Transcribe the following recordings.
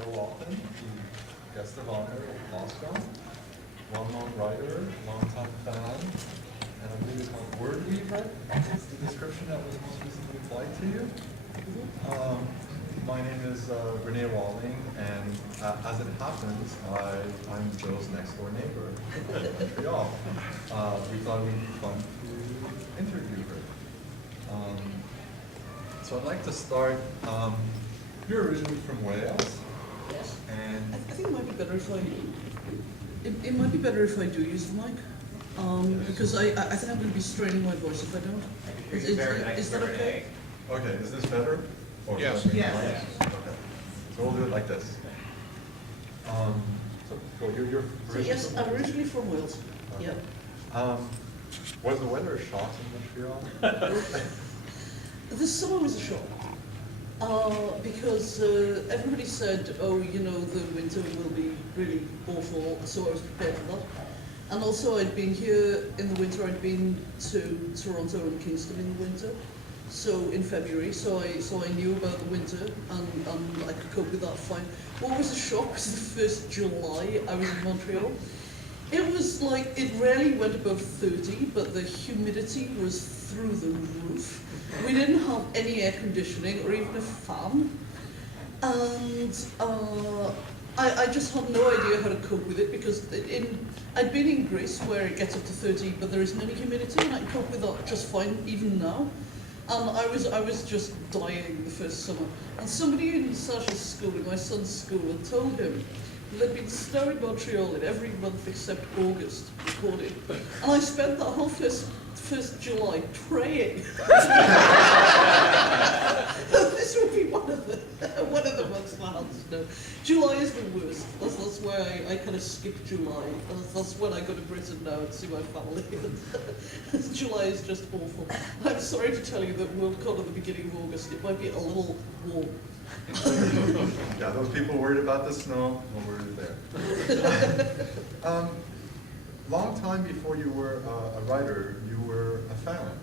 Walton, the guest of honor of Boskone, well-known writer, long-time fan, and I believe it's called word weaver. It's the description that was most recently applied to you. My name is Rene Walling, and as it happens, I'm Joe's next door neighbor in Montreal. We thought it would be fun to interview her. So I'd like to start, you're originally from Wales. Yes. And I think it might be better if it might be better if I do use the mic, because I think I'm going to be straining my voice if I don't. Is that okay? Okay, is this better? Or Yes. Yes. Okay. So we'll do it like this. So you're So yes, I'm originally from Wales. Okay. Yeah. Was the weather a shock in Montreal? This summer was a shock. Because everybody said, oh, you know, the winter will be really awful, so I was prepared for that. And also I'd been here in the winter, I'd been to Toronto and Kingston in the winter, so in February, so I knew about the winter and I could cope with that fine. What was a shock was the first July I was in Montreal. It was like, it rarely went above 30, but the humidity was through the roof. We didn't have any air conditioning or even a fan. And I just had no idea how to cope with it because I'd been in Greece where it gets up to 30, but there isn't any humidity, and I can cope with that just fine, even now. And I was just dying the first summer. And somebody in Sasha's school, in my son's school, had told him there'd been snow in Montreal in every month except August recorded. And I spent that whole first July praying. This would be one of the months that had snow. July is the worst. That's why I kind of skip July. That's when I go to Britain now and see my family. July is just awful. I'm sorry to tell you that Worldcon at the beginning of August, it might be a little warm. Yeah, those people worried about the snow, no worries there. Long time before you were a writer, you were a fan.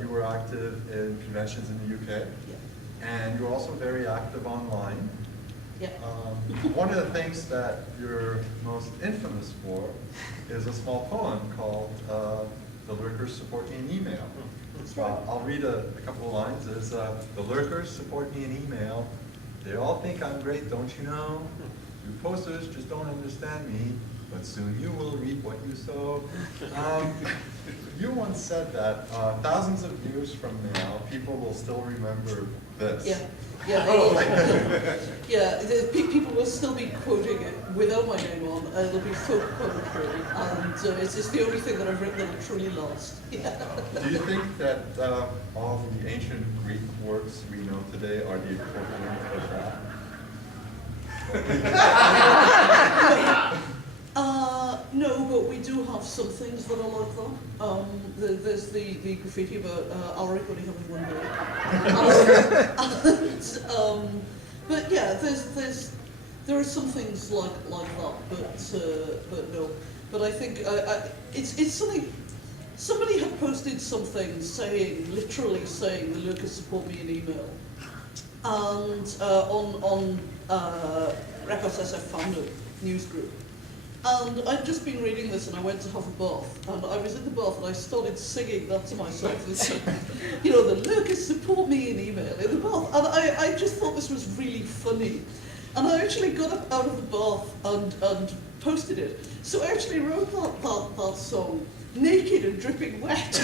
You were active in conventions in the UK, Yeah. and you were also very active online. Yeah. One of the things that you're most infamous for is a small poem called "The Lurkers Support Me in Email." That's right. I'll read a couple of lines. It's, "The lurkers support me in email. They all think I'm great, don't you know? You posters just don't understand me, but soon you will reap what you sow." You once said that thousands of years from now, people will still remember this. Yeah. Yeah, yeah. People will still be quoting it without my name on. It'll be folk poetry, and it's the only thing that I've written that will truly last. Yeah. Do you think that all the ancient Greek works we know today are the equivalent of that? No, but we do have some things that are like that. There's the graffiti about Alaric only having one day. But yeah, there are some things like that, but no. But I think it's something. Somebody had posted something literally saying the lurkers support me in email, and on Records SF fandom news group. And I'd just been reading this, and I went to have a bath, and I was in the bath, and I started singing that to myself. You know, the lurkers support me in email in the bath, and I just thought this was really funny. And I actually got up out of the bath and posted it. So I actually wrote that song naked and dripping wet.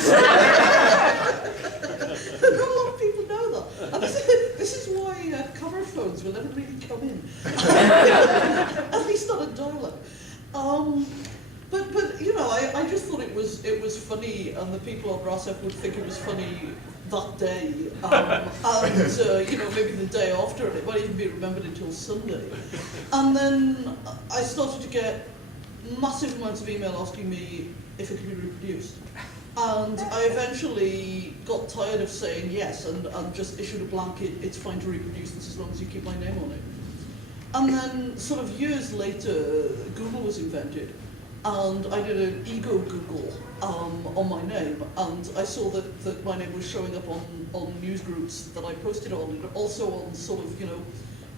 Not a lot of people know that. And this is why camera phones will never really come in. At least not a dial-up. But you know, I just thought it was funny, and the people on RASF would think it was funny that day, and you know, maybe the day after, and it might even be remembered until Sunday. And then I started to get massive amounts of email asking me if it could be reproduced. And I eventually got tired of saying yes and just issued a blanket, it's fine to reproduce this as long as you keep my name on it. And then sort of years later, Google was invented, and I did an ego Google on my name, and I saw that my name was showing up on news groups that I posted on, and also on sort of, you know,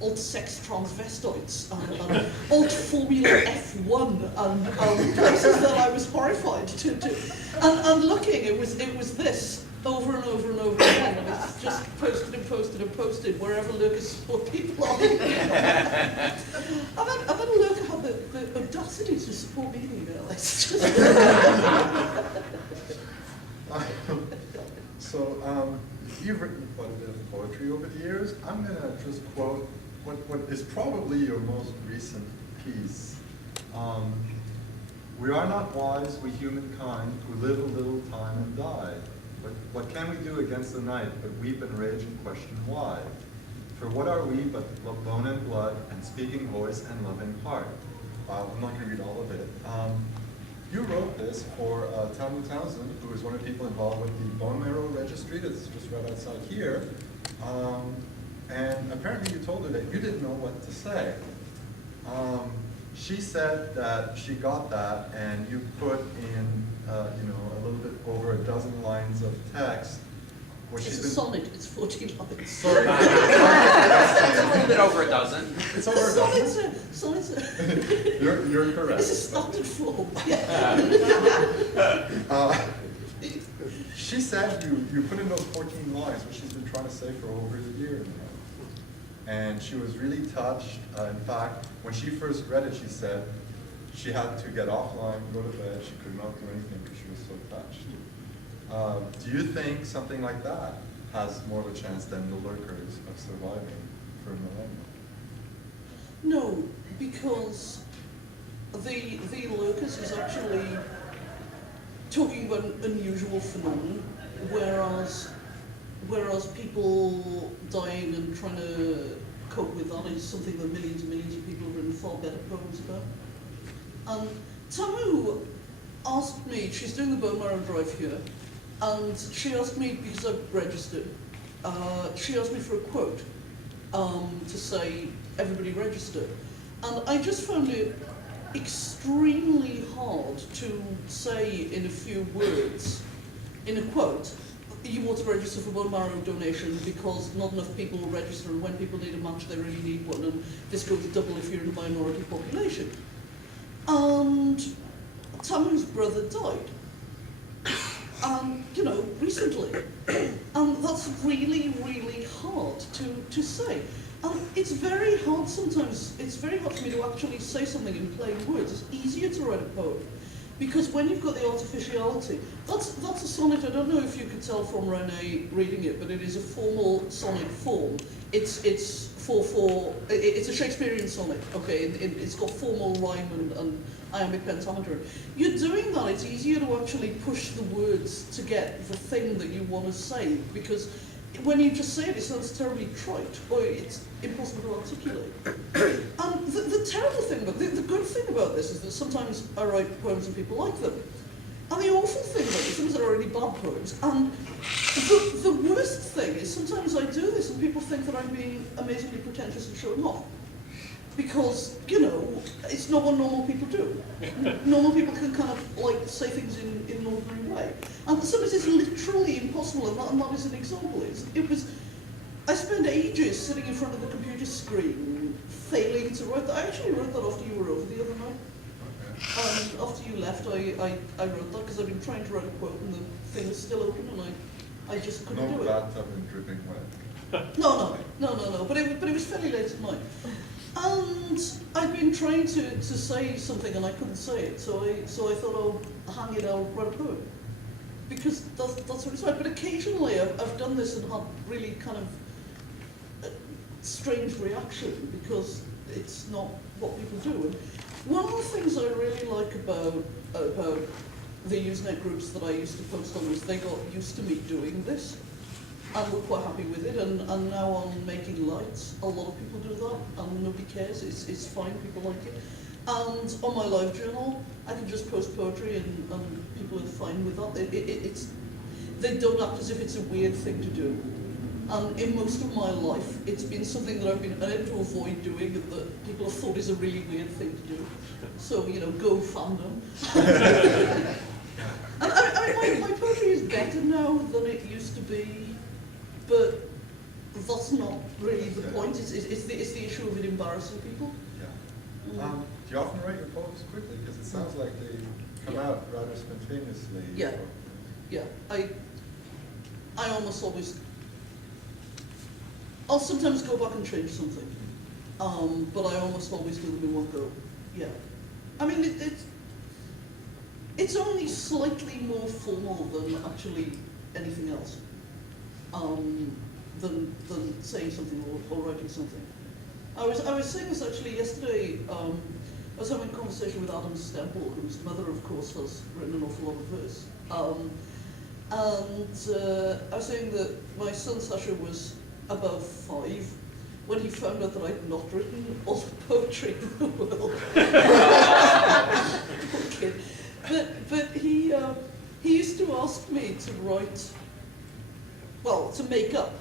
alt-sex transvestites and alt-Formula F1 and places that I was horrified to and looking, it was this over and over and over again, and it's just posted and posted and posted wherever Lucas put people on. And then Lucas had the audacity to support me in email. It's just So, you've written quite a bit of poetry over the years. I'm going to just quote what is probably your most recent piece. We are not wise, we humankind, who live a little time and die. But what can we do against the night but weep and rage and question why? For what are we but bone and blood and speaking voice and loving heart? I'm not going to read all of it. You wrote this for Tamu Townsend, who is one of the people involved with the bone marrow registry that's just right outside here. And apparently you told her that you didn't know what to say. She said that she got that and you put in a little bit over a dozen lines of text. It's a sonnet, it's 14 lines. Sorry. It's a little bit over a dozen. It's over a dozen. Sonnets. You're correct. It's a standard form. She said you put in those 14 lines, which she's been trying to say for over a year now. And she was really touched. In fact, when she first read it, she said she had to get offline, go to bed. She could not do anything because she was so touched. Do you think something like that has more of a chance than the lurkers of surviving for a millennium? No, because the locus is actually talking about an unusual phenomenon, whereas people dying and trying to cope with that is something that millions and millions of people have written far better poems about. Tamu asked me, she's doing the bone marrow drive here, and she asked me, because I've registered, she asked me for a quote to say, everybody register. And I just found it extremely hard to say in a few words, in a quote, you want to register for bone marrow donation because not enough people will register, and when people need a match they really need one, and this goes double if you're in a minority population. And Tamu's brother died. Recently. And that's really, really hard to say. And it's very hard sometimes, it's very hard for me to actually say something in plain words. It's easier to write a poem, because when you've got the artificiality, that's a sonnet. I don't know if you could tell from Rene reading it, but it is a formal sonnet form. It's 4/4, it's a Shakespearean sonnet, okay, it's got formal rhyme and iambic pentameter. You're doing that, it's easier to actually push the words to get the thing that you want to say, because when you just say it, it sounds terribly trite, or it's impossible to articulate. And the terrible thing, but the good thing about this is that sometimes I write poems and people like them. And the awful thing about it, sometimes they're really bad poems. And the worst thing is sometimes I do this and people think that I'm being amazingly pretentious and showing off. Because, it's not what normal people do. Normal people can kind of say things in an ordinary way. And sometimes it's literally impossible, and that is an example. I spent ages sitting in front of the computer screen, failing to write that. I actually wrote that after you were over the other night. After you left, I wrote that because I've been trying to write a quote and the thing was still open and I just couldn't do it. No bathtub and dripping wet. No, but it was fairly late at night. And I'd been trying to say something and I couldn't say it, so I thought I'll hang it, I'll write a poem. Because that's what it's like. But occasionally I've done this and had really kind of a strange reaction because it's not what people do. And one of the things I really like about the Usenet groups that I used to post on was they got used to me doing this and were quite happy with it, and now I'm making lights. A lot of people do that and nobody cares, it's fine, people like it. And on my LiveJournal, I can just post poetry and people are fine with that. They don't act as if it's a weird thing to do. And in most of my life, it's been something that I've been unable to avoid doing that people have thought is a really weird thing to do. So, go fandom. And my poetry is better now than it used to be, but that's not really the point. It's the issue of it embarrassing people. Yeah. Do you often write your poems quickly? Because it sounds like they come out rather spontaneously. Yeah. Yeah. I almost always. I'll sometimes go back and change something, but I almost always do them in one go. Yeah. I mean, it's only slightly more formal than actually anything else, than saying something or writing something. I was saying this actually yesterday. I was having a conversation with Adam Stemple, whose mother, of course, has written an awful lot of verse. And I was saying that my son Sasha was about 5 when he found out that I'd not written all the poetry in the world. Okay. But he used to ask me to write, well, to make up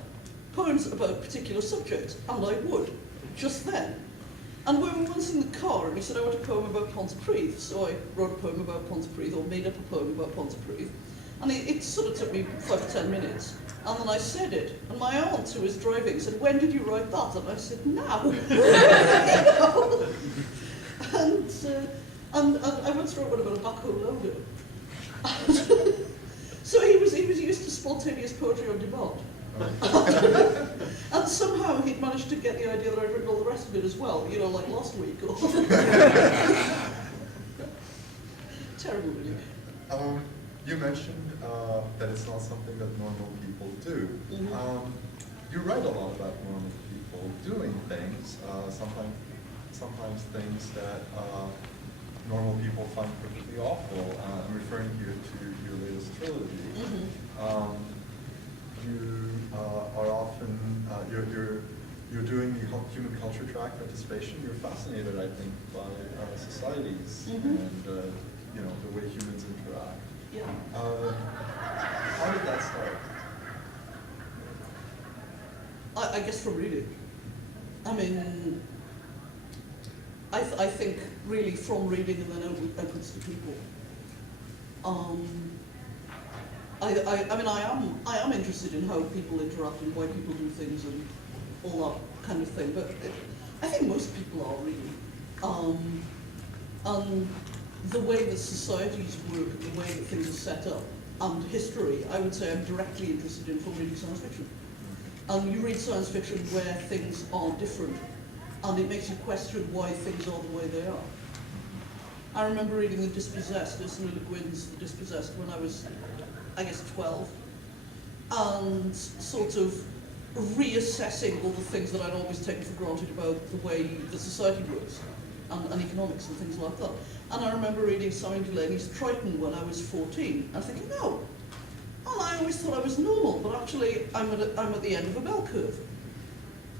poems about particular subjects, and I would, just then. And we were once in the car, and he said I wrote a poem about Pontypridd, so I wrote a poem about Pontypridd, or made up a poem about Pontypridd. And it sort of took me 5 or 10 minutes. And then I said it, and my aunt, who was driving, said, "When did you write that?" And I said, "Now." And I once wrote one about a backhoe loader. So he was used to spontaneous poetry on demand. And somehow he'd managed to get the idea that I'd written all the rest of it as well, you know, like last week. Or terrible, really. You mentioned that it's not something that normal people do. Mm-hmm. You write a lot about normal people doing things, sometimes things that normal people find perfectly awful. I'm referring here to your latest trilogy. Mm-hmm. You are often you're doing the human culture track participation. You're fascinated, I think, by societies Mm-hmm. and the way humans interact. Yeah. How did that start? I guess from reading. I mean, I think really from reading and then outwards to people. I am interested in how people interact and why people do things and all that kind of thing. But I think most people are really. And the way that societies work, the way that things are set up, and history, I would say I'm directly interested in from reading science fiction. And you read science fiction where things are different, and it makes you question why things are the way they are. I remember reading The Dispossessed, Ursula Le Guin's The Dispossessed, when I was, I guess, 12, and sort of reassessing all the things that I'd always taken for granted about the way the society works, and economics and things like that. And I remember reading Simon Delaney's Triton when I was 14, and thinking, no, well, I always thought I was normal, but actually I'm at the end of a bell curve.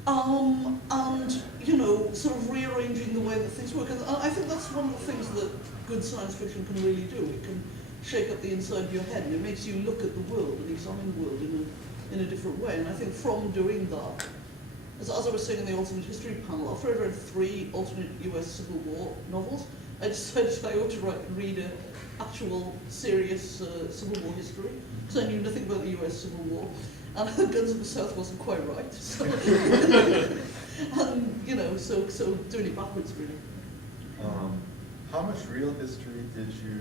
And, you know, sort of rearranging the way that things work. And I think that's one of the things that good science fiction can really do. It can shake up the inside of your head, and it makes you look at the world and examine the world in a different way. And I think from doing that, as I was saying in the alternate history panel, after I read 3 alternate US Civil War novels, I decided I ought to read an actual serious Civil War history, because I knew nothing about the US Civil War, and Guns of the South wasn't quite right. So, and you know, so doing it backwards really. How much real history did you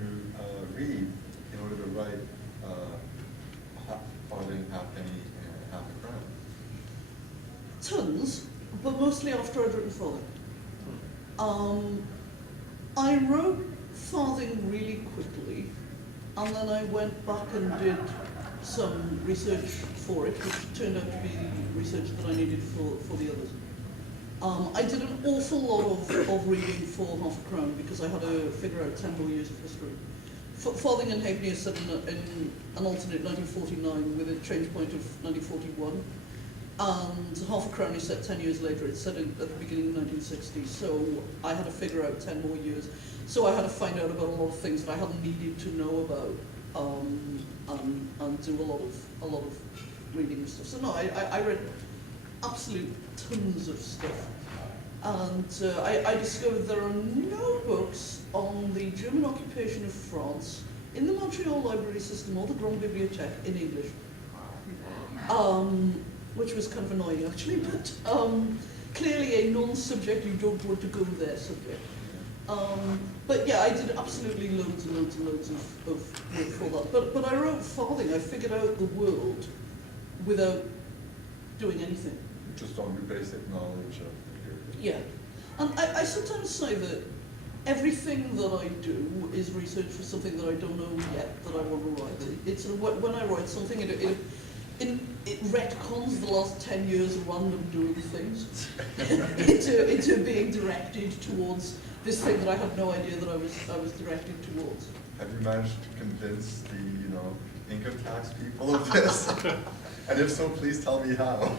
read in order to write Farthing, Halfpenny, and Half a Crown? Tons, but mostly after I'd written Farthing. I wrote Farthing really quickly, and then I went back and did some research for it, which turned out to be research that I needed for the others. I did an awful lot of reading for Half a Crown because I had to figure out 10 more years of history. Farthing and Halfpenny is set in an alternate 1949 with a change point of 1941. And Half a Crown is set 10 years later. It's set at the beginning of 1960. So I had to figure out 10 more years. So I had to find out about a lot of things that I hadn't needed to know about, and do a lot of reading and stuff. So no, I read absolute tons of stuff. And I discovered there are no books on the German occupation of France in the Montreal library system or the Grand Bibliothèque in English. which was kind of annoying actually, but clearly a non-subject you don't want to go there subject. But yeah, I did absolutely loads and loads and loads of work for that. But I wrote farthing. I figured out the world without doing anything. Just on your basic knowledge of the period. Yeah. And I sometimes say that everything that I do is research for something that I don't know yet that I want to write. It's when I write something, it retcons the last 10 years of random doing things into being directed towards this thing that I had no idea that I was directed towards. Have you managed to convince the, income tax people of this? And if so, please tell me how.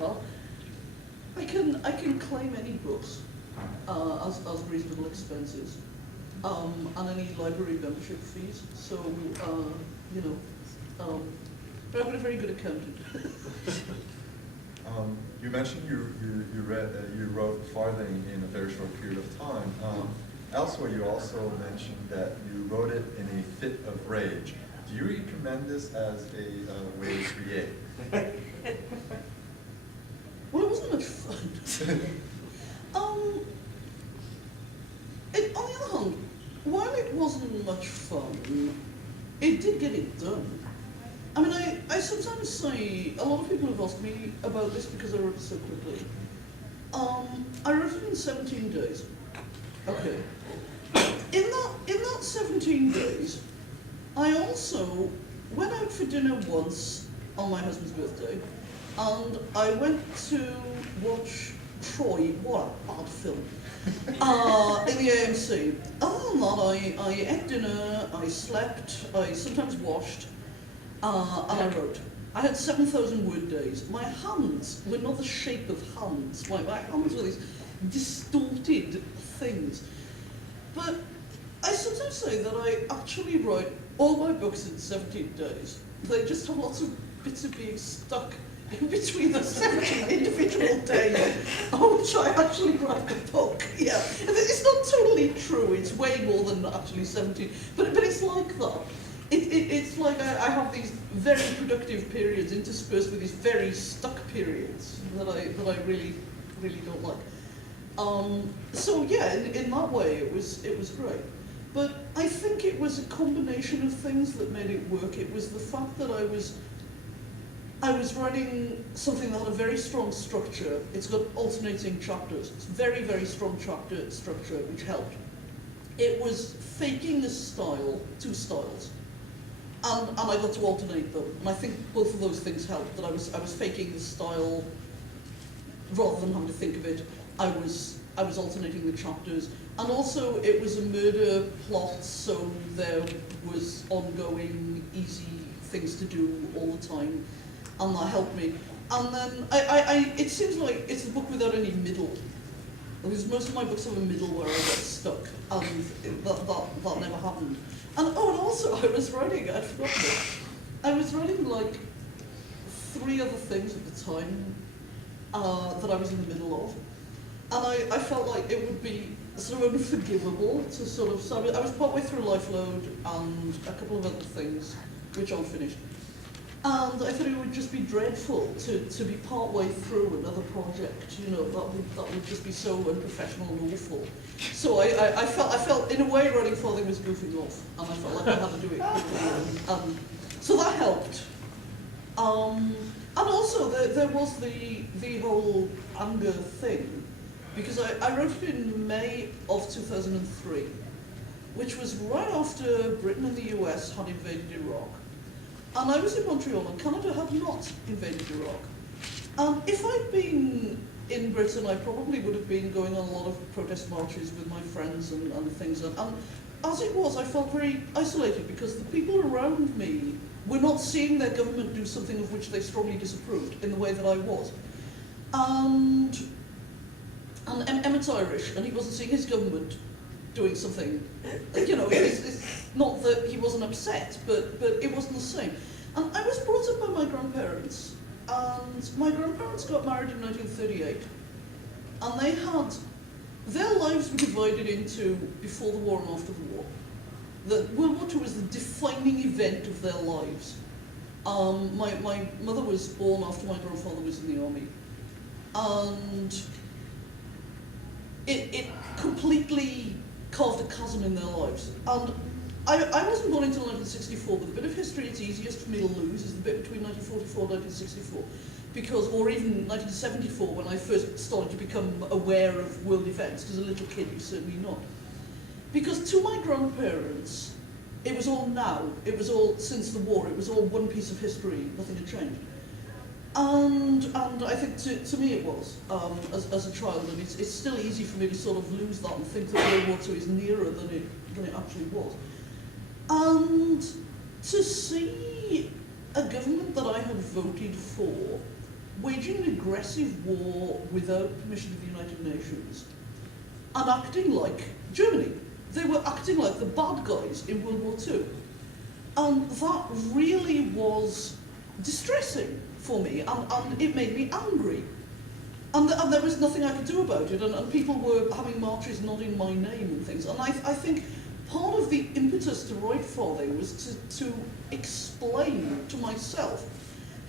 Well, I can claim any books as reasonable expenses, and any library membership fees. So, but I'm a very good accountant. You mentioned you wrote farthing in a very short period of time. Elsewhere, you also mentioned that you wrote it in a fit of rage. Do you recommend this as a way to create? Well, it wasn't much fun. On the other hand, while it wasn't much fun, it did get it done. I mean, I sometimes say, a lot of people have asked me about this because I wrote it so quickly. I wrote it in 17 days. Okay. In that 17 days, I also went out for dinner once on my husband's birthday, and I went to watch Troy, what a bad film, in the AMC. Other than that, I ate dinner, I slept, I sometimes washed, and I wrote. I had 7,000 word days. My hands were not the shape of hands. My hands were these distorted things. But I sometimes say that I actually write all my books in 17 days. They just have lots of bits of being stuck in between the 17 individual days on which I actually write the book. Yeah, it's not totally true. It's way more than actually 17, but it's like that. It's like I have these very productive periods interspersed with these very stuck periods that I really don't like. So yeah, in that way it was great. But I think it was a combination of things that made it work. It was the fact that I was writing something that had a very strong structure. It's got alternating chapters. It's very, very strong chapter structure, which helped. It was faking a style, two styles. And I got to alternate them. And I think both of those things helped, that I was faking the style rather than having to think of it. I was alternating the chapters. And also it was a murder plot, so there was ongoing, easy things to do all the time. And that helped me. And then it seems like it's a book without any middle. Because most of my books have a middle where I get stuck, and that never happened. And also I was writing, I'd forgotten it, I was writing like 3 other things at the time that I was in the middle of. And I felt like it would be sort of unforgivable to so I was partway through LiveJournal and a couple of other things which aren't finished. And I thought it would just be dreadful to be partway through another project, that would just be so unprofessional and awful. So I felt in a way writing farthing was goofing off, and I felt like I had to do it quickly. So that helped. And also there was the whole anger thing, because I wrote it in May of 2003, which was right after Britain and the US had invaded Iraq. And I was in Montreal, and Canada had not invaded Iraq. And if I'd been in Britain, I probably would have been going on a lot of protest marches with my friends and things. And as it was, I felt very isolated, because the people around me were not seeing their government do something of which they strongly disapproved in the way that I was. And Emmett's Irish, and he wasn't seeing his government doing something, it's not that he wasn't upset, but it wasn't the same. And I was brought up by my grandparents, and my grandparents got married in 1938, and their lives were divided into before the war and after the war. World War II was the defining event of their lives. My mother was born after my grandfather was in the army, and it completely carved a chasm in their lives. And I wasn't born until 1964, but the bit of history it's easiest for me to lose is the bit between 1944 and 1964. Because, or even 1974, when I first started to become aware of world events, because as a little kid, you're certainly not. Because to my grandparents, it was all now. It was all since the war. It was all one piece of history. Nothing had changed. And I think to me it was, as a child, and it's still easy for me to sort of lose that and think that World War II is nearer than it actually was. And to see a government that I had voted for waging an aggressive war without permission of the United Nations and acting like Germany. They were acting like the bad guys in World War II. And that really was distressing for me, and it made me angry. And there was nothing I could do about it, and people were having marches nodding my name and things. And I think part of the impetus to write Farthing was to explain to myself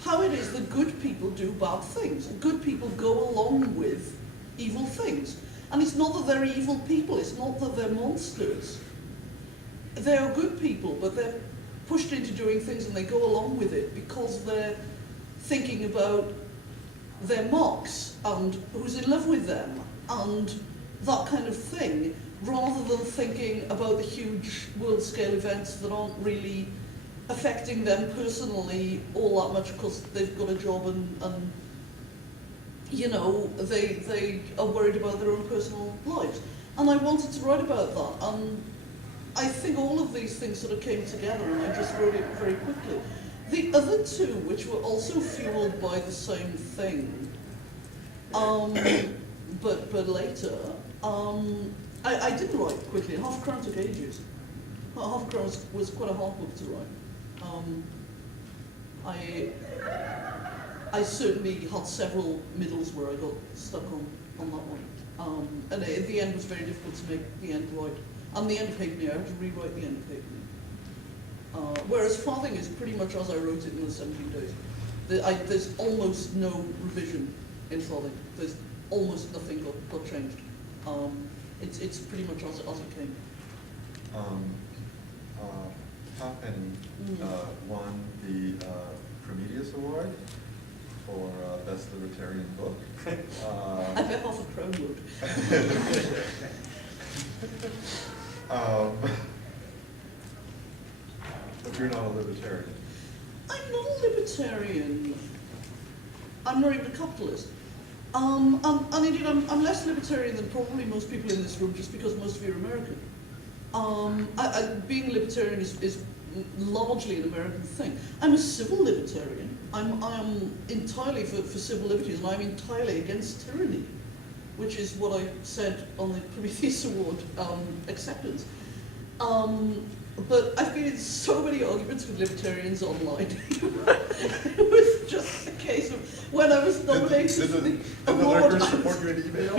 how it is that good people do bad things. Good people go along with evil things. And it's not that they're evil people, it's not that they're monsters. They are good people, but they're pushed into doing things and they go along with it because they're thinking about their marks and who's in love with them and that kind of thing, rather than thinking about the huge world-scale events that aren't really affecting them personally all that much because they've got a job and you know, they are worried about their own personal lives. And I wanted to write about that, and I think all of these things sort of came together, and I just wrote it very quickly. The other two, which were also fueled by the same thing, but later, I didn't write quickly. Half a Crown took ages. Half a Crown was quite a hard book to write. I certainly had several middles where I got stuck on that one. And at the end was very difficult to make the end right. And the end of Halfpenny, I had to rewrite the end of Halfpenny. Whereas Farthing is pretty much as I wrote it in the 17 days. There's almost no revision in Farthing. There's almost nothing got changed. It's pretty much as it came. Halfpenny won the Prometheus Award for Best Libertarian Book. I bet Half a Crown would. But you're not a libertarian. I'm not a libertarian. I'm not even a capitalist. And indeed, I'm less libertarian than probably most people in this room, just because most of you are American. Being libertarian is largely an American thing. I'm a civil libertarian. I am entirely for civil liberties, and I'm entirely against tyranny, which is what I said on the Prometheus Award acceptance. But I've been in so many arguments with libertarians online. It was just a case of when I was nominated for the award. Did the report you an email?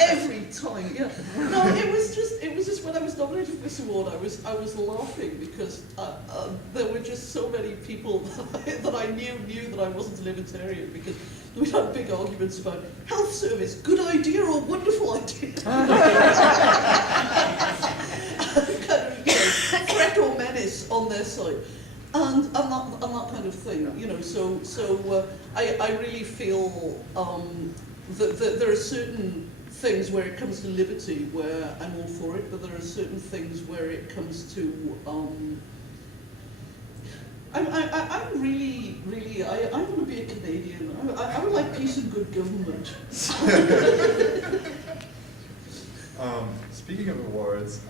Every time, yeah. No, it was just when I was nominated for this award, I was laughing because there were just so many people that I knew that I wasn't a libertarian, because we had big arguments about health service, good idea or wonderful idea. Kind of, you know, threat or menace on their side, and that kind of thing, you know. So I really feel that there are certain things where it comes to liberty where I'm all for it, but there are certain things where it comes to I'm really I want to be a Canadian. I would like peace and good government. Speaking of awards,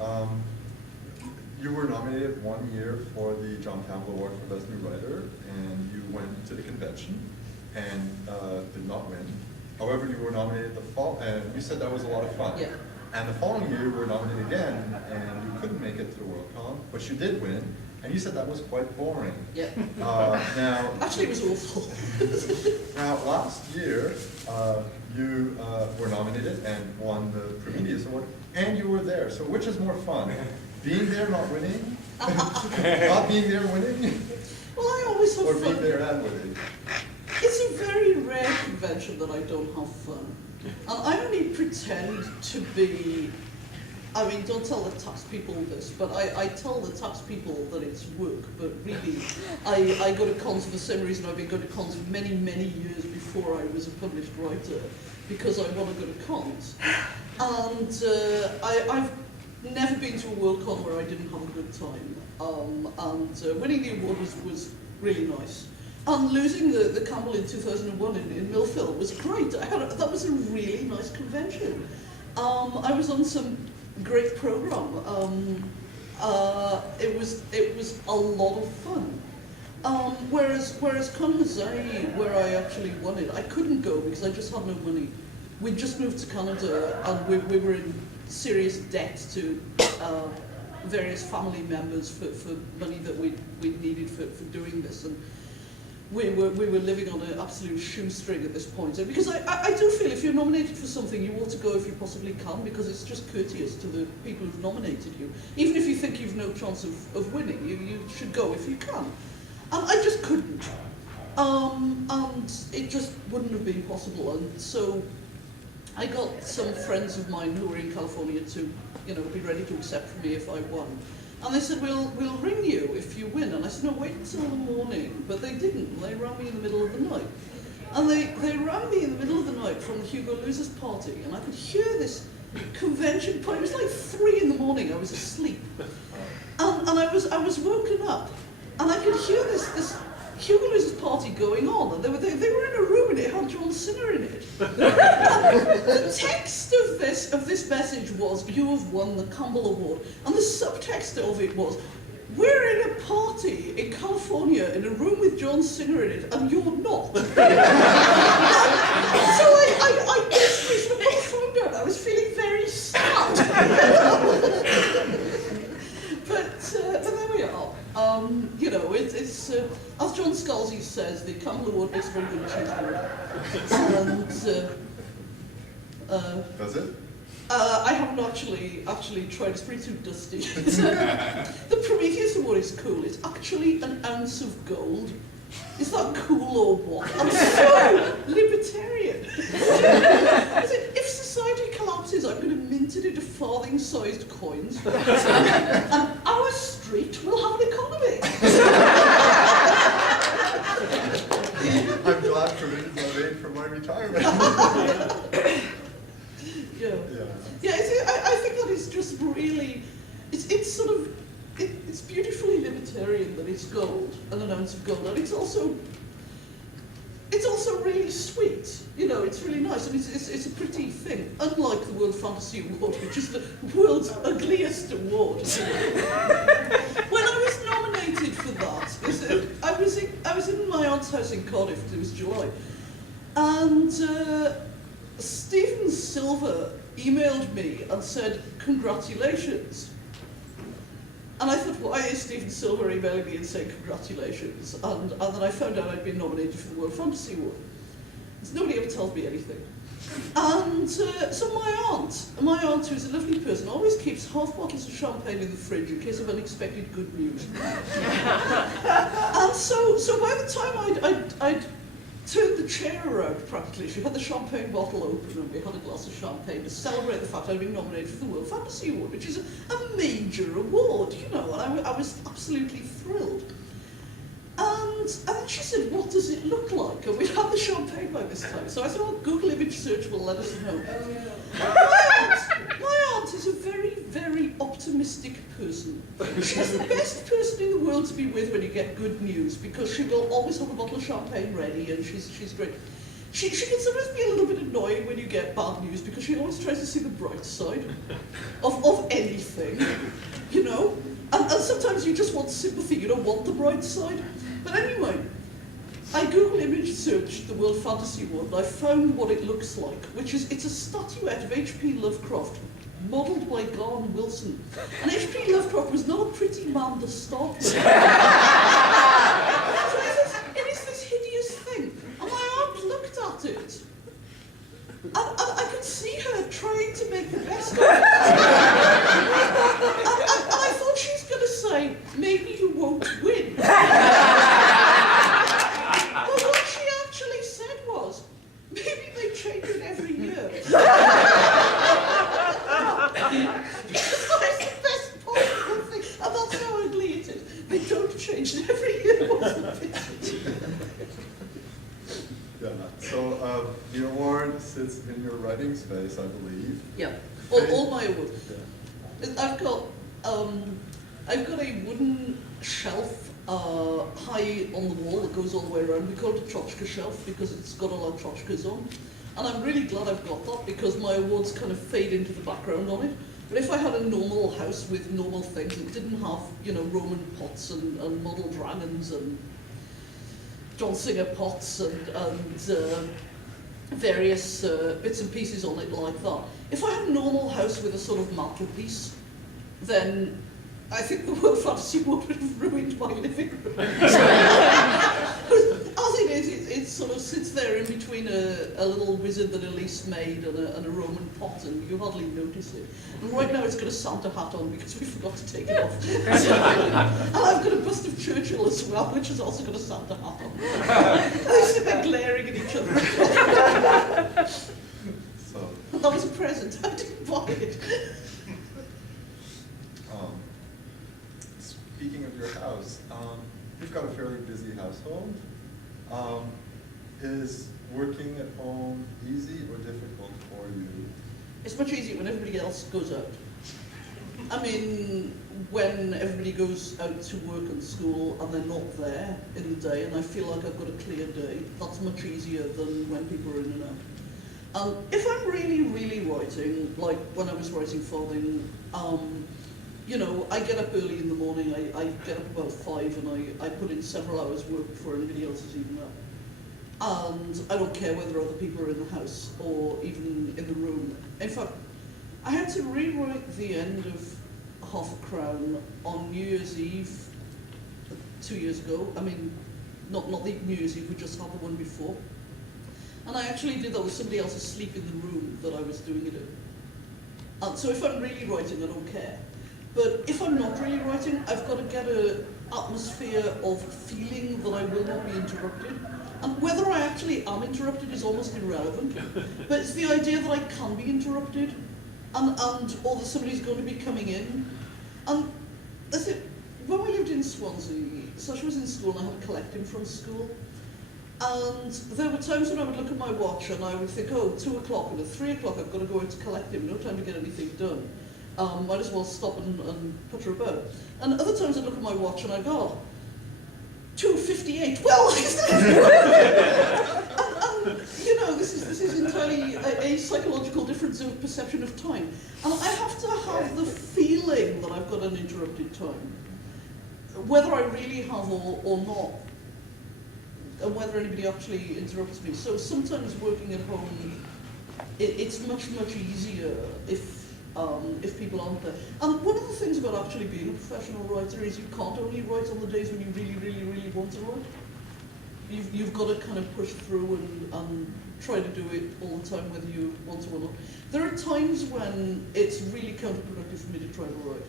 you were nominated 1 year for the John Campbell Award for Best New Writer, and you went to the convention and did not win. However, you were nominated the fall, and you said that was a lot of fun. Yeah. And the following year, you were nominated again, and you couldn't make it to the Worldcon, but you did win, and you said that was quite boring. Yeah. Now, Actually, it was awful. now, last year, you were nominated and won the Prometheus Award, and you were there. So which is more fun? Being there, not winning? Not being there, winning? always have Or fun. be there annually. It's a very rare convention that I don't have fun. And I only pretend to be, I mean, don't tell the tax people this, but I tell the tax people that it's work, but really, I go to cons for the same reason I've been going to cons many, many years before I was a published writer, because I want to go to cons. And I've never been to a Worldcon where I didn't have a good time. Winning the award was really nice. And losing the Campbell in 2001 in Millville was great. That was a really nice convention. I was on some great program. It was a lot of fun. Whereas Con Jose, where I actually won it, I couldn't go because I just had no money. We just moved to Canada and we were in serious debt to various family members for money that we needed for doing this. And we were living on an absolute shoestring at this point. So, because I do feel if you're nominated for something, you ought to go if you possibly can, because it's just courteous to the people who've nominated you. Even if you think you've no chance of winning, you should go if you can. And I just couldn't. And it just wouldn't have been possible. And so I got some friends of mine who were in California to, be ready to accept me if I won. And they said, we'll ring you if you win. And I said, no, wait until the morning. But they didn't. They rang me in the middle of the night. And they rang me in the middle of the night from the Hugo Losers party. And I could hear this convention party. It was like 3 in the morning. I was asleep. And I was woken up. And I could hear this Hugo Losers party going on. And they were in a room and it had John Cena in it. The text of this message was, you have won the Campbell Award. And the subtext of it was, we're in a party in California in a room with John Cena in it, and you're not. So I basically sort of put the phone down. I was feeling very sad. But there we are. It's as John Scalzi says, the Campbell Award makes a very good cheeseburger. And Does it? I haven't actually tried. It's pretty too dusty. The Prometheus Award is cool. It's actually an ounce of gold. Is that cool or what? I'm so libertarian. If society collapses, I'm going to mint it into farthing-sized coins, and our street will have an economy. I'm glad provisions are made for my retirement. Yeah. I think that is just really. It's sort of. It's beautifully libertarian that it's gold, an ounce of gold, and it's also really sweet. It's really nice, and it's a pretty thing. Unlike the World Fantasy Award, which is the world's ugliest award. When I was nominated for that, I was in my aunt's house in Cardiff. It was July, and Stephen Silver emailed me and said, "Congratulations." And I thought, why is Stephen Silver emailing me and saying congratulations? And then I found out I'd been nominated for the World Fantasy Award. So nobody ever tells me anything. And so my aunt, who's a lovely person, always keeps half bottles of champagne in the fridge in case of unexpected good news. And so by the time I'd turned the chair around practically, she had the champagne bottle open and we had a glass of champagne to celebrate the fact I'd been nominated for the World Fantasy Award, which is a major award, and I was absolutely thrilled. And then she said, what does it look like? And we'd had the champagne by this time, so I thought, Google image search will let us know. My aunt is a very, very optimistic person. She's the best person in the world to be with when you get good news, because she will always have a bottle of champagne ready, and she's great. She can sometimes be a little bit annoying when you get bad news, because she always tries to see the bright side of anything, And sometimes you just want sympathy, you don't want the bright side. But anyway, I Google image searched the World Fantasy Award and I found what it looks like, which is, it's a statuette of H.P. Lovecraft, modelled by Garn Wilson. And H.P. Lovecraft was not a pretty man to start with. So it is this hideous thing. And my aunt looked at it. And I could see her trying to make the best of it. And I thought she's going to say, maybe you won't win. sits in your writing space, I believe. Yeah, all my wood. I've got a wooden shelf high on the wall that goes all the way around. We call it a tchotchke shelf because it's got a lot of tchotchkes on. And I'm really glad I've got that because my awards kind of fade into the background on it. But if I had a normal house with normal things and didn't have, you know, Roman pots and model dragons and John Singer pots and various bits and pieces on it like that, if I had a normal house with a sort of mantelpiece, then I think the World Fantasy would have ruined my living room. As it is, it sort of sits there in between a little wizard that Elise made and a Roman pot, and you hardly notice it. And right now it's got a Santa hat on because we forgot to take it off. And I've got a bust of Churchill as well, which has also got a Santa hat on. They sit there glaring at each other. So, That was a present. I didn't buy it. speaking of your house, you've got a fairly busy household. Is working at home easy or difficult for you? It's much easier when everybody else goes out. I mean, when everybody goes out to work and school and they're not there in the day and I feel like I've got a clear day, that's much easier than when people are in and out. If I'm really, really writing, like when I was writing Farthing, you know, I get up early in the morning, I get up about 5 and I put in several hours work before anybody else is even up. And I don't care whether other people are in the house or even in the room. In fact, I had to rewrite the end of Half a Crown on New Year's Eve 2 years ago. I mean, not the New Year's Eve, we just had the one before. And I actually did that with somebody else asleep in the room that I was doing it in. And so if I'm really writing, I don't care. But if I'm not really writing, I've got to get an atmosphere of feeling that I will not be interrupted. And whether I actually am interrupted is almost irrelevant. But it's the idea that I can be interrupted, or that somebody's going to be coming in. And that's it. When we lived in Swansea, Sasha was in school and I had to collect him from school. And there were times when I would look at my watch and I would think, oh, 2 o'clock and at 3 o'clock I've got to go out to collect him, no time to get anything done. Might as well stop and putter about. And other times I'd look at my watch and I'd go, oh, 2:58. Well, and, you know, this is entirely a psychological difference of perception of time. And I have to have the feeling that I've got an interrupted time, whether I really have or not, and whether anybody actually interrupts me. So sometimes working at home, it's much easier if people aren't there. And one of the things about actually being a professional writer is you can't only write on the days when you really want to write. You've got to kind of push through and try to do it all the time, whether you want to or not. There are times when it's really counterproductive for me to try to write.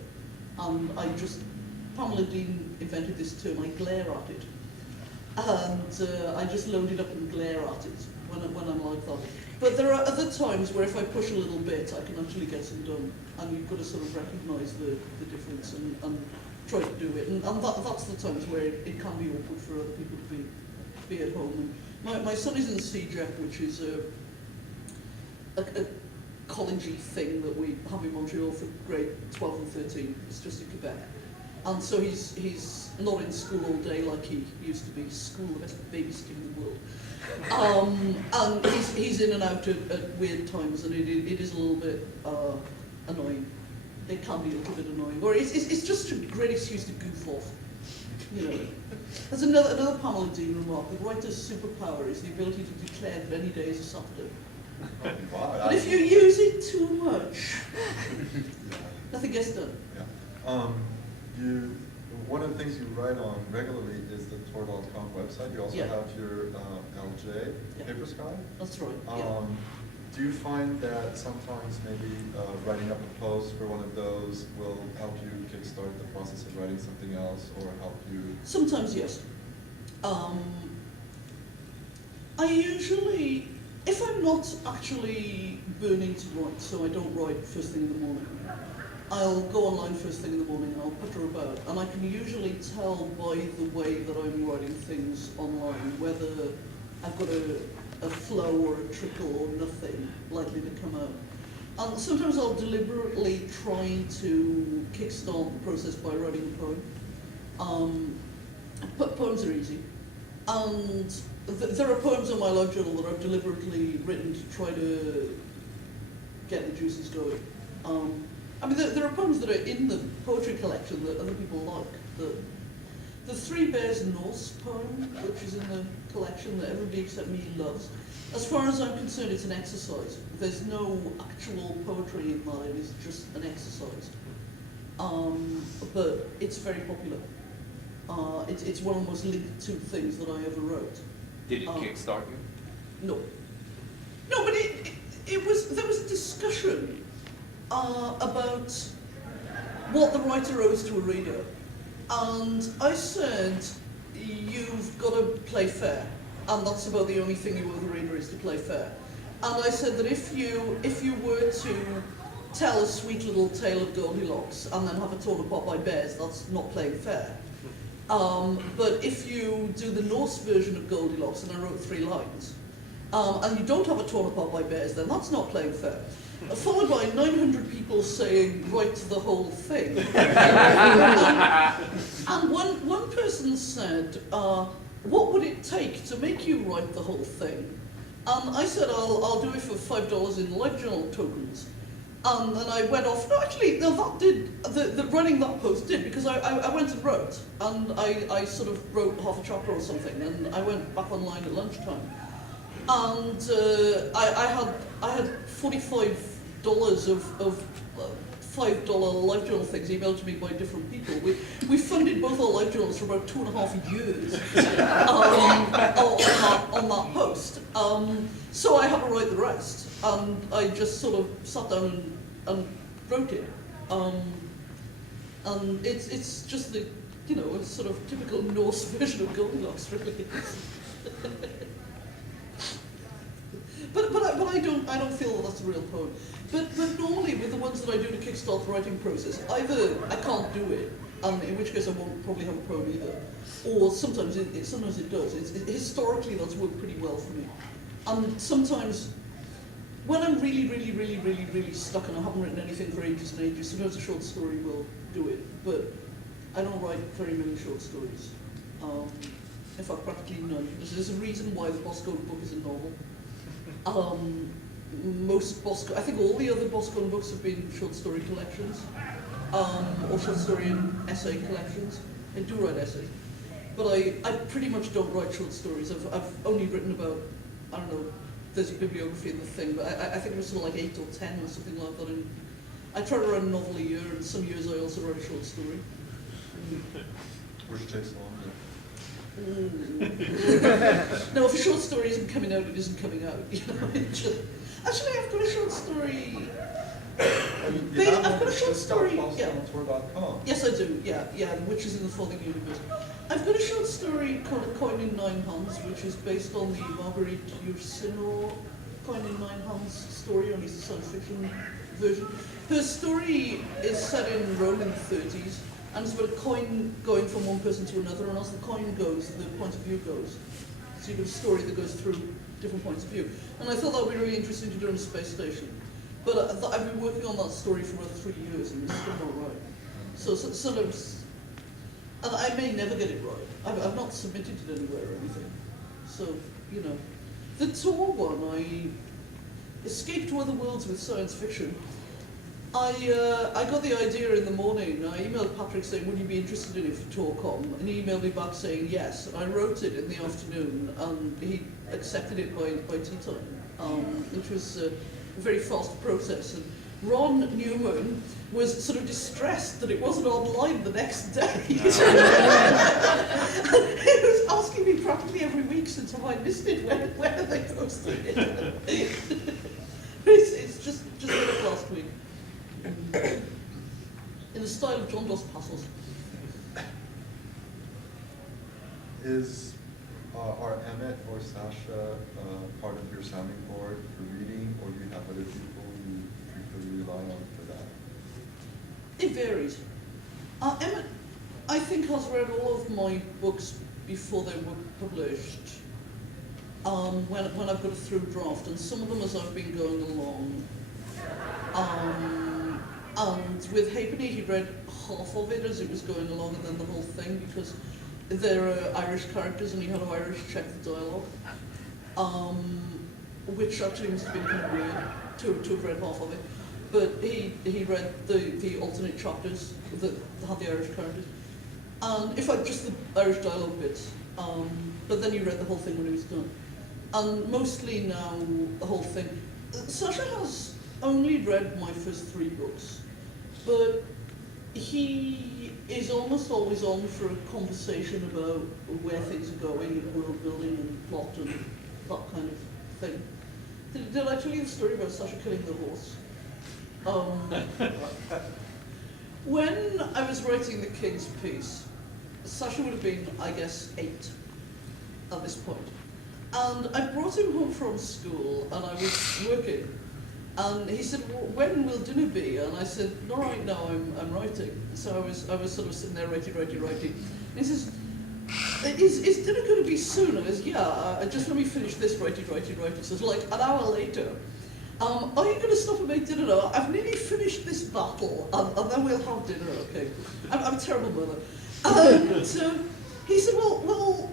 Pamela Dean invented this term, I glare at it. And I just load it up and glare at it when I'm like that. But there are other times where if I push a little bit, I can actually get some done. And you've got to sort of recognise the difference and try to do it. And that's the times where it can be awkward for other people to be at home. And my son is in the CJEC, which is a college-y thing that we have in Montreal for grade 12 and 13. It's just in Quebec. And so he's not in school all day like he used to be. School, the best babysitting in the world. And he's in and out at weird times, and it is a little bit annoying. It can be a little bit annoying. Or it's just a great excuse to goof off. You know. There's another Pamela Dean remark. The writer's superpower is the ability to declare that any day is a Saturday. Wow, but if you use it too much, nothing gets done. Yeah. One of the things you write on regularly is the Tor.com website. You also have your LJ, Paper Sky. That's right. Do you find that sometimes maybe writing up a post for one of those will help you kickstart the process of writing something else, or help you? Sometimes, yes. I usually, if I'm not actually burning to write, so I don't write first thing in the morning, I'll go online first thing in the morning and I'll putter about, and I can usually tell by the way that I'm writing things online whether I've got a flow or a trickle or nothing likely to come out. And sometimes I'll deliberately try to kickstart the process by writing a poem. But poems are easy. And there are poems on my LiveJournal that I've deliberately written to try to get the juices going. I mean, there are poems that are in the poetry collection that other people like. The Three Bears Norse poem, which is in the collection that everybody except me loves, as far as I'm concerned, it's an exercise. There's no actual poetry in that, it is just an exercise. But it's very popular. It's one of the most linked to things that I ever wrote. Did it kickstart you? No. No, but there was a discussion about what the writer owes to a reader. And I said, you've got to play fair. And that's about the only thing you owe the reader is to play fair. And I said that if you were to tell a sweet little tale of Goldilocks and then have it torn apart by bears, that's not playing fair. But if you do the Norse version of Goldilocks, and I wrote 3 lines, and you don't have it torn apart by bears, then that's not playing fair. Followed by 900 people saying, write the whole thing. And one person said, what would it take to make you write the whole thing? And I said, I'll do it for $5 in LiveJournal tokens. And then I went off, no, actually, no, that did, the running that post did, because I went and wrote, and I sort of wrote half a chapter or something, and I went back online at lunchtime. And I had $45 of $5 LiveJournal things emailed to me by different people. We funded both our LiveJournals for about 2.5 years on that post. So I had to write the rest, and I just sort of sat down and wrote it. And it's just the, you know, it's sort of typical Norse version of Goldilocks, really. But I don't feel that that's a real poem. But normally with the ones that I do to kickstart the writing process, either I can't do it, in which case I won't probably have a poem either, or sometimes it does. Historically that's worked pretty well for me. And sometimes when I'm really stuck and I haven't written anything for ages and ages, sometimes a short story will do it. But I don't write very many short stories. In fact, practically none. There's a reason why the Boskone book is a novel. Most Boskone, I think all the other Boskone books have been short story collections, or short story and essay collections. I do write essays, but I pretty much don't write short stories. I've only written about, I don't know, there's a bibliography in the thing, but I think it was sort of like 8 or 10 or something like that. And I try to write a novel a year, and some years I also write a short story. Which takes longer. No, if a short story isn't coming out, it isn't coming out. You know, actually, I've got a short story. I've got a short story. Yeah. Tor.com. Yes, I do. Yeah, which is in the Folding Universe. I've got a short story called A Coin in 9 Hands, which is based on the Marguerite Yourcenar Coin in 9 Hands story, only it's a science fiction version. Her story is set in Rome in the 30s. And it's about a coin going from one person to another, and as the coin goes, the point of view goes. So you've got a story that goes through different points of view. And I thought that would be really interesting to do on a space station. But I've been working on that story for about 3 years, and it's still not right. So sometimes, and I may never get it right. I've not submitted it anywhere or anything. So, you know. The Tor one, I escaped to other worlds with science fiction. I got the idea in the morning. I emailed Patrick saying, would you be interested in it for TorCom? And he emailed me back saying yes. And I wrote it in the afternoon, and he accepted it by tea time, which was a very fast process. And Ron Newman was sort of distressed that it wasn't online the next day. He was asking me practically every week since I missed it, when are they posting it? It's just went up last week. In the style of John Dos Passos. Is are Emmett or Sasha part of your sounding board for reading, or do you have other people you frequently rely on for that? It varies. Emmett, I think, has read all of my books before they were published. when I've got a through draft, and some of them as I've been going along. And with Halfpenny, he read half of it as it was going along, and then the whole thing, because there are Irish characters and he had to Irish check the dialogue, which actually must have been kind of weird to have read half of it. But he read the alternate chapters that had the Irish characters, and in fact just the Irish dialogue bits. But then he read the whole thing when he was done. And mostly now the whole thing. Sasha has only read my first 3 books, but he is almost always on for a conversation about where things are going and world building and plot and that kind of thing. Did I tell you the story about Sasha killing the horse? When I was writing the King's piece, Sasha would have been, I guess, 8 at this point. And I brought him home from school and I was working. And he said, well, when will dinner be? And I said, not right now, I'm writing. So I was sort of sitting there writing. And he says, is dinner going to be soon? And I said, yeah, just let me finish this writing. So it's like an hour later. Are you going to stop and make dinner now? I've nearly finished this battle, and then we'll have dinner, okay? I'm a terrible mother. And he said, well,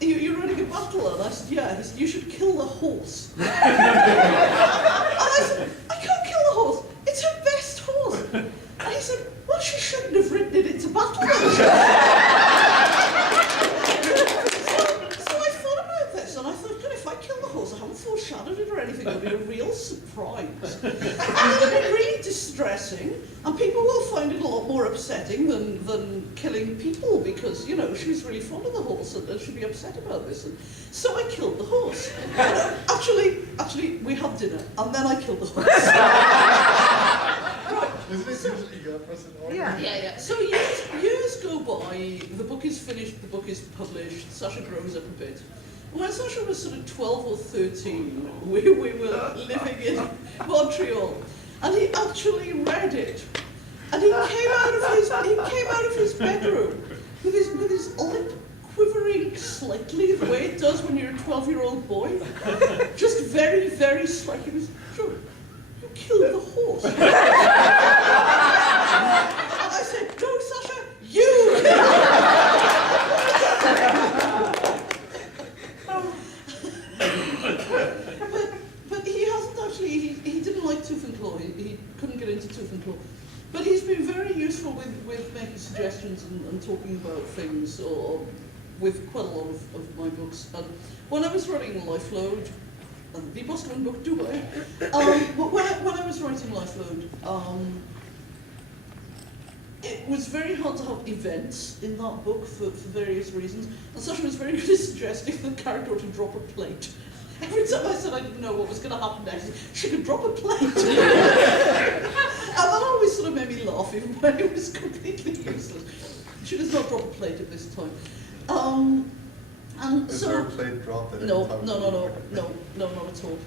you're running a battle? And I said, yeah. He said, you should kill the horse. And I said, I can't kill the horse. It's her best horse. And he said, well, she shouldn't have ridden it into battle. So I thought about this, and I thought, God, if I kill the horse, I haven't foreshadowed it or anything. It'll be a real surprise. And it'll be really distressing, and people will find it a lot more upsetting than killing people, because, you know, she was really fond of the horse and she'd be upset about this. And so I killed the horse. Actually, we had dinner, and then I killed the horse. Right. Isn't it usually your person? Yeah. So years go by, the book is finished, the book is published, Sasha grows up a bit. When Sasha was sort of 12 or 13, we were living in Montreal, and he actually read it. And he came out of his bedroom with his lip quivering slightly, the way it does when you're a 12-year-old boy. Just very, very slightly. He was, sure, you killed the horse. And I said, no, Sasha, you killed But he hasn't actually, he didn't like Tooth and Claw. He couldn't get into Tooth and Claw. But he's been very useful with making suggestions and talking about things, or with quite a lot of my books. And when I was writing LiveJournal, the Boskone book, do I? But when I was writing LiveJournal, it was very hard to have events in that book for various reasons. And Sasha was very good at suggesting the character ought to drop a plate. Every time I said I didn't know what was going to happen next, she could drop a plate. And that always sort of made me laugh, even when it was completely useless. She does not drop a plate at this time. And Is so, there a plate drop at no, any time? not at all.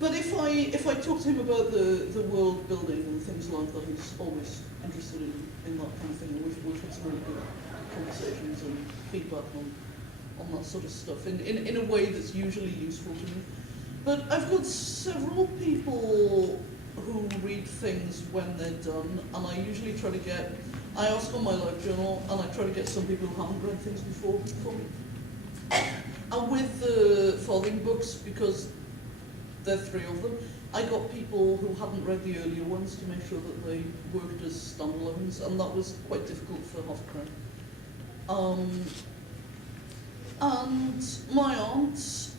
But if I talk to him about the world building and things like that, he's always interested in that kind of thing. We've had some really good conversations and feedback on that sort of stuff in a way that's usually useful to me. But I've got several people who read things when they're done, and I usually try to get, I ask on my LiveJournal, and I try to get some people who haven't read things before me. And with the Farthing books, because there are 3 of them, I got people who hadn't read the earlier ones to make sure that they worked as standalones, and that was quite difficult for half a crown. And my aunt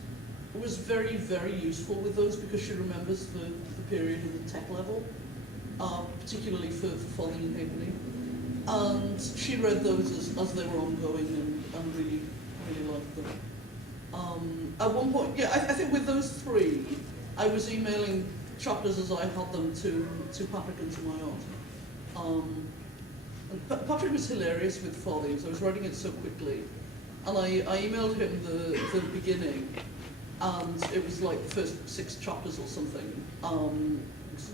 was very, very useful with those because she remembers the period of the tech level, particularly for Falling and Halfpenny. And she read those as they were ongoing and really, really liked them. At one point, yeah, I think with those 3, I was emailing chapters as I had them to Patrick and to my aunt. And Patrick was hilarious with Farthings. I was writing it so quickly. And I emailed him the beginning, and it was like the first 6 chapters or something.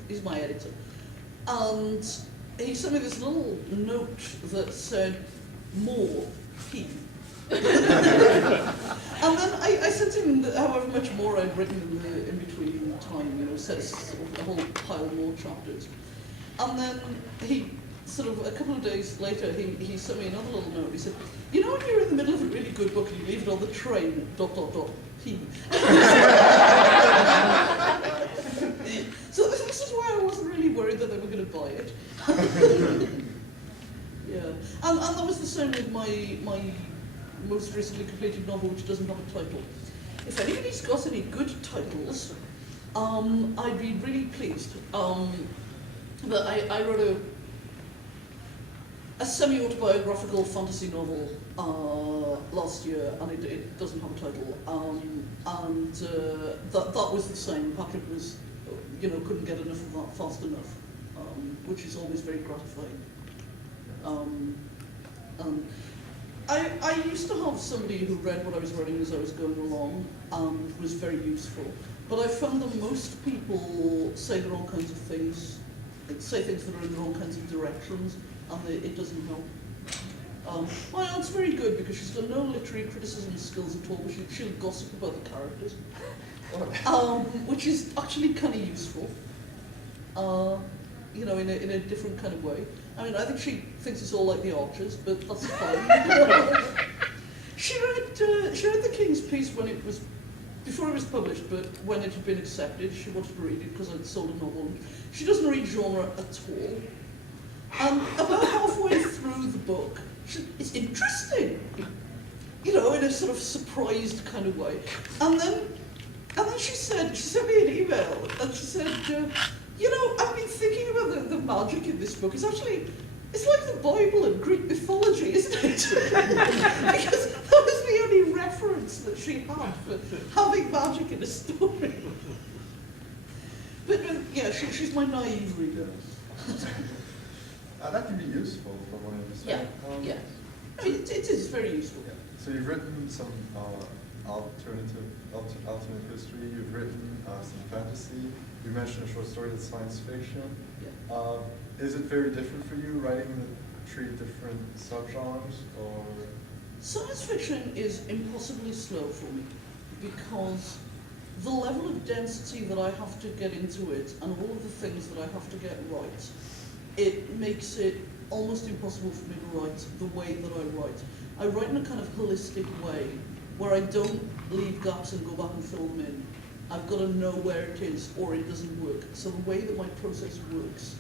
He's my editor. And he sent me this little note that said, more, he. And then I sent him however much more I'd written in between time, you know, says a whole pile more chapters. And then he, sort of a couple of days later, he sent me another little note. He said, you know when you're in the middle of a really good book and you leave it on the train, ... P. So this is why I wasn't really worried that they were going to buy it. Yeah, and that was the same with my most recently completed novel, which doesn't have a title. If anybody's got any good titles, I'd be really pleased. But I wrote a semi-autobiographical fantasy novel last year, and it doesn't have a title. And that was the same. Patrick was, you know, couldn't get enough of that fast enough, which is always very gratifying. I used to have somebody who read what I was writing as I was going along and was very useful. But I found that most people say the wrong kinds of things, say things that are in the wrong kinds of directions, and it doesn't help. My aunt's very good because she's got no literary criticism skills at all, but she'll gossip about the characters, which is actually kind of useful, you know, in a different kind of way. I mean, I think she thinks it's all like The Archers, but that's fine. She read The King's Piece when it was, before it was published, but when it had been accepted, she wanted to read it because I'd sold a novel. She doesn't read genre at all. And about halfway through the book, it's interesting, you know, in a sort of surprised kind of way. And then she sent me an email, and she said, you know, I've been thinking about the magic in this book. It's like the Bible and Greek mythology, isn't it? Because that was the only reference that she had for having magic in a story. But yeah, she's my naive reader. That can be useful from what I understand. Yeah. I mean, it is very useful. Yeah. So you've written some alternate history. You've written some fantasy. You mentioned a short story that's science fiction. Yeah. Is it very different for you writing the three different subgenres, or? Science fiction is impossibly slow for me because the level of density that I have to get into it and all of the things that I have to get right, it makes it almost impossible for me to write the way that I write. I write in a kind of holistic way where I don't leave gaps and go back and fill them in. I've got to know where it is or it doesn't work. So the way that my process works,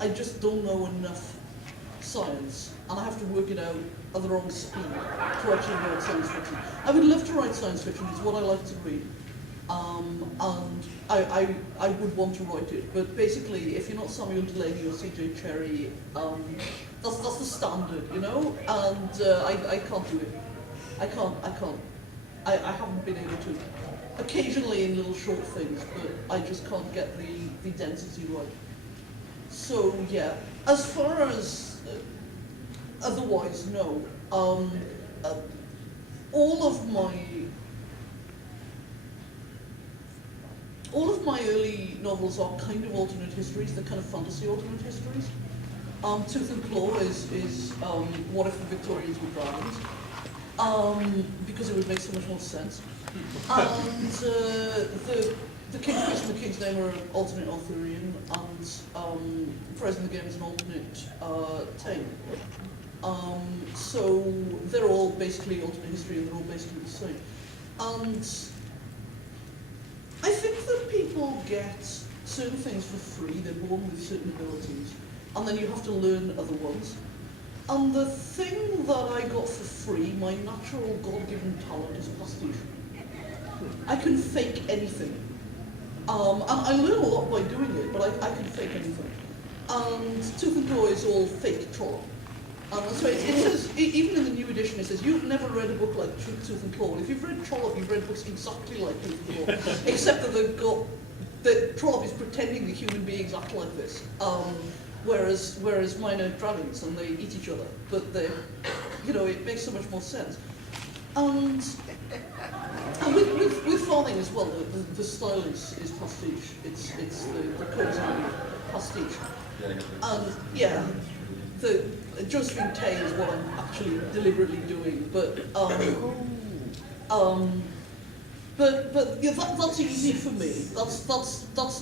I just don't know enough science, and I have to work it out at the wrong speed to actually write science fiction. I would love to write science fiction, it's what I like to read. And I would want to write it, but basically, if you're not Samuel Delaney or C.J. Cherry, that's the standard, you know. And I can't do it. I can't. I haven't been able to. Occasionally in little short things, but I just can't get the density right. So yeah, as far as otherwise, no. All of my early novels are kind of alternate histories. They're kind of fantasy alternate histories. Tooth and Claw is what if the Victorians were dragons? Because it would make so much more sense. And the King's Piece and the King's Name are an alternate Arthurian, and Prize in the Game is an alternate Tame. So they're all basically alternate history, and they're all basically the same. And I think that people get certain things for free. They're born with certain abilities, and then you have to learn other ones. And the thing that I got for free, my natural God-given talent, is pastiche. I can fake anything. And I learn a lot by doing it, but I can fake anything. And Tooth and Claw is all fake trollop. So it says, even in the new edition, it says, you've never read a book like Tooth and Claw. And if you've read Trollop, you've read books exactly like Tooth and Claw, except that Trollop is pretending the human beings act like this. Whereas mine are dragons and they eat each other, but they, you know, it makes so much more sense. And with Farthing as well, the style is pastiche. It's the cozy pastiche. And yeah, Josephine Tay is what I'm actually deliberately doing, but yeah, that's easy for me. That's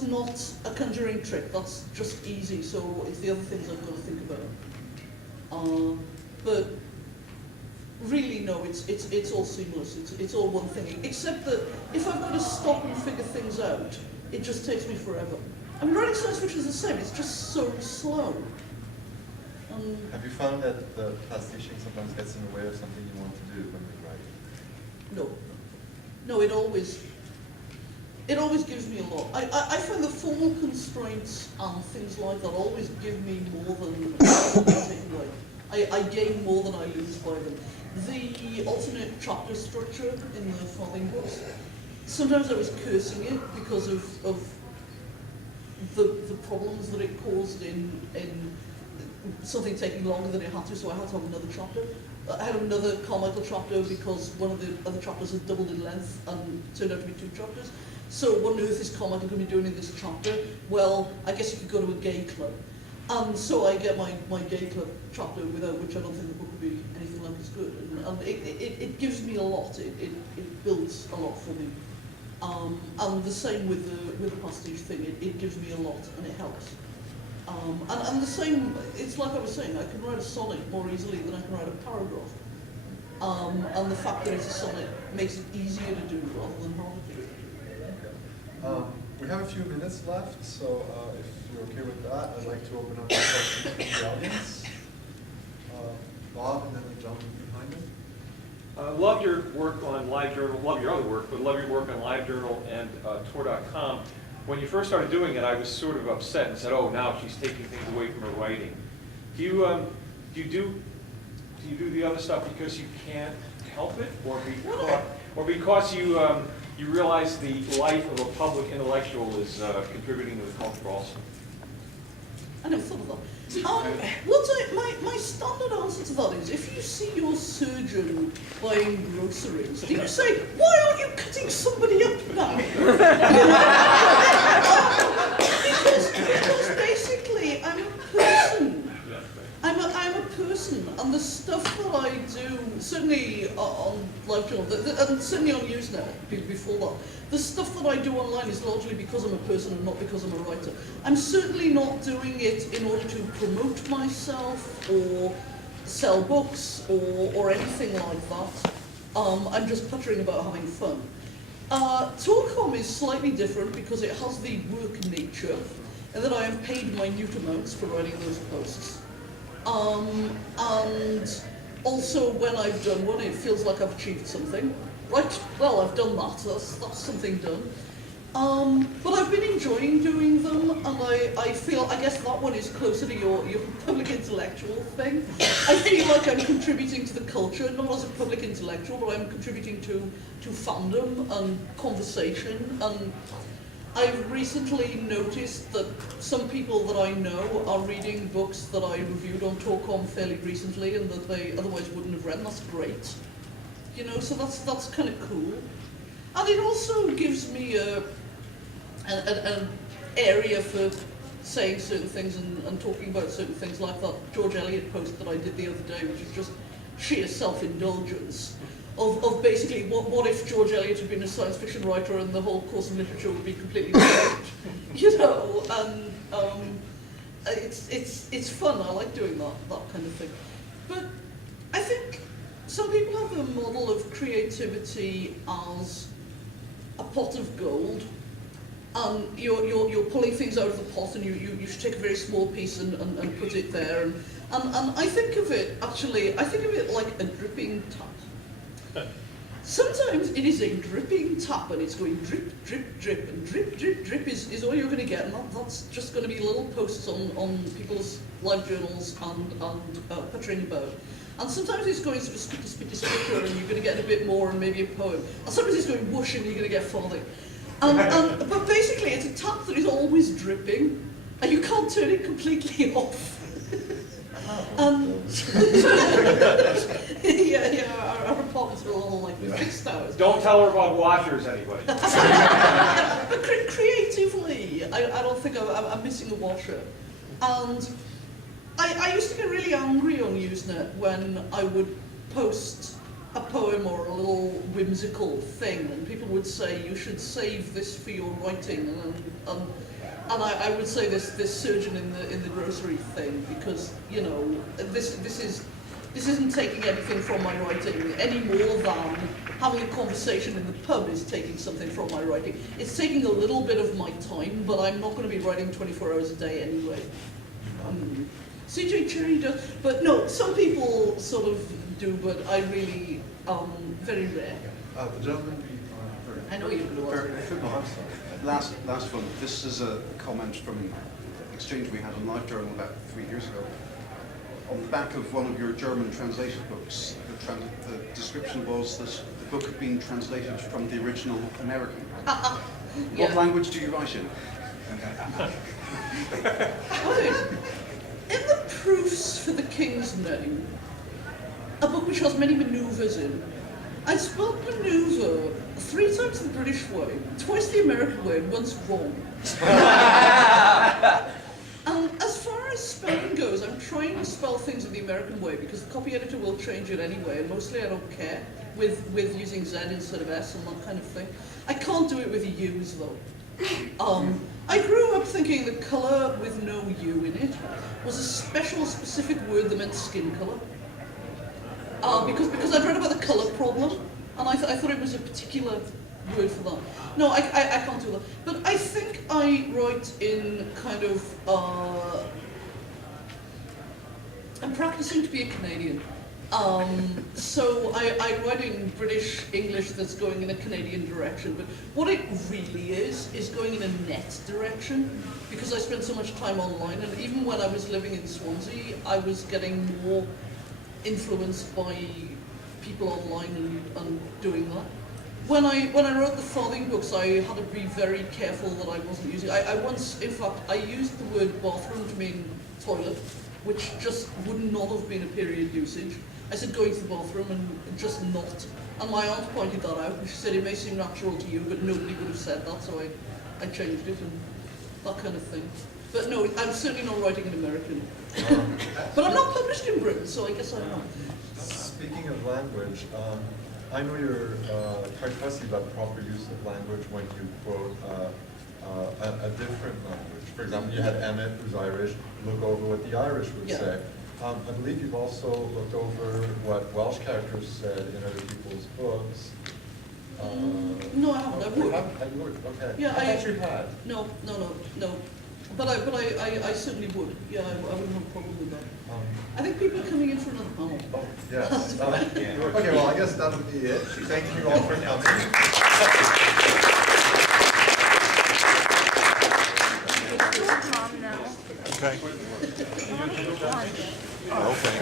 not a conjuring trick. That's just easy. So it's the other things I've got to think about. But really, no, it's all seamless. It's all one thing. Except that if I've got to stop and figure things out, it just takes me forever. I mean, writing science fiction is the same. It's just so slow. Have you found that the pastiching sometimes gets in the way of something you want to do when you write? No. No, it always gives me a lot. I find the formal constraints and things like that always give me more than I take away. I gain more than I lose by them. The alternate chapter structure in the Farthing books, sometimes I was cursing it because of the problems that it caused in something taking longer than it had to, so I had to have another chapter. I had another Carmichael chapter because one of the other chapters had doubled in length and turned out to be 2 chapters. So what on earth is Carmichael going to be doing in this chapter? Well, I guess you could go to a gay club. And so I get my gay club chapter, without which I don't think the book would be anything like as good. And it gives me a lot. It builds a lot for me. And the same with the pastiche thing. It gives me a lot and it helps. And the same, it's like I was saying, I can write a sonnet more easily than I can write a paragraph. And the fact that it's a sonnet makes it easier to do rather than harder to do. Okay. We have a few minutes left, so if you're okay with that, I'd like to open up the questions from the audience. Bob, and then the gentleman behind him. Love your work on LiveJournal, love your other work, but love your work on LiveJournal and Tor.com. When you first started doing it, I was sort of upset and said, "Oh, now she's taking things away from her writing." Do you do the other stuff because you can't help it, or because you realize the life of a public intellectual is contributing to the culture also? I never thought of that. My standard answer to that is, if you see your surgeon buying groceries, do you say, "Why aren't you cutting somebody up now?" because basically, I'm a person. I'm a person, and the stuff that I do, certainly on LiveJournal, and certainly on Usenet before that, the stuff that I do online is largely because I'm a person and not because I'm a writer. I'm certainly not doing it in order to promote myself or sell books or anything like that. I'm just puttering about having fun. Torcom is slightly different because it has the work nature, and that I am paid minute amounts for writing those posts. And also when I've done one, it feels like I've achieved something. Right, well, I've done that, that's something done. But I've been enjoying doing them, and I feel, I guess that one is closer to your public intellectual thing. I feel like I'm contributing to the culture, not as a public intellectual, but I'm contributing to fandom and conversation. And I've recently noticed that some people that I know are reading books that I reviewed on Torcom fairly recently and that they otherwise wouldn't have read, and that's great. You know, so that's kind of cool. And it also gives me an area for saying certain things and talking about certain things, like that George Eliot post that I did the other day, which is just sheer self-indulgence. Of basically, what if George Eliot had been a science fiction writer and the whole course of literature would be completely different? You know, and it's fun. I like doing that kind of thing. But I think some people have a model of creativity as a pot of gold, and you're pulling things out of the pot, and you should take a very small piece and put it there. And I think of it like a dripping tap. Sometimes it is a dripping tap, and it's going drip, drip, drip, and drip, drip, drip is all you're going to get, and that's just going to be little posts on people's LiveJournals and puttering about. And sometimes it's going sort of spitty, spitty, spitter, and you're going to get a bit more and maybe a poem. And sometimes it's going whoosh, and you're going to get farthing. But basically, it's a tap that is always dripping, and you can't turn it completely off. Yeah, our apartments are all like fixed hours. Don't tell her about washers, anybody. But creatively, I don't think I'm missing a washer. And I used to get really angry on Usenet when I would post a poem or a little whimsical thing, and people would say, you should save this for your writing, and I would say this surgeon in the grocery thing, because, you know, this isn't taking anything from my writing any more than having a conversation in the pub is taking something from my writing. It's taking a little bit of my time, but I'm not going to be writing 24 hours a day anyway. CJ Cherry does, but no, some people sort of do, but I really, very rare. The gentleman. I know you're going to ask. No, I'm sorry. Last one. This is a comment from an exchange we had on LiveJournal about 3 years ago. On the back of one of your German translated books, the description was that the book had been translated from the original American. Yeah. What language do you write in? In the proofs for the King's Name, a book which has many manoeuvres in, I spelled manoeuvre 3 times the British way, twice the American way, and once wrong. And as far as spelling goes, I'm trying to spell things in the American way because the copy editor will change it anyway, and mostly I don't care with using Z instead of S and that kind of thing. I can't do it with U's though. I grew up thinking that colour with no U in it was a special, specific word that meant skin colour. Because I'd read about the colour problem, and I thought it was a particular word for that. No, I can't do that. But I think I write in kind of, I'm practicing to be a Canadian. So I write in British English that's going in a Canadian direction, but what it really is going in a net direction, because I spend so much time online, and even when I was living in Swansea, I was getting more influenced by people online and doing that. When I wrote the Farthing books, I had to be very careful that I wasn't using, I once, in fact, I used the word bathroom to mean toilet, which just would not have been a period usage. I said going to the bathroom and just not. And my aunt pointed that out, and she said it may seem natural to you, but nobody would have said that, so I changed it and that kind of thing. But no, I'm certainly not writing in American. But I'm not published in Britain, so I guess I am. Speaking of language, I know you're quite fussy about the proper use of language when you quote a different language. For example, you had Emmett, who's Irish, look over what the Irish would say. I believe you've also looked over what Welsh characters said in other people's books. No, I haven't. I would. You would? Okay. Yeah, I thought you had. No. But I certainly would. Yeah, I wouldn't have a problem with that. I think people are coming in for another panel. Oh, yes. Okay, well, I guess that'll be it. Thank you all for coming. Mom now. Okay. Mom. Okay.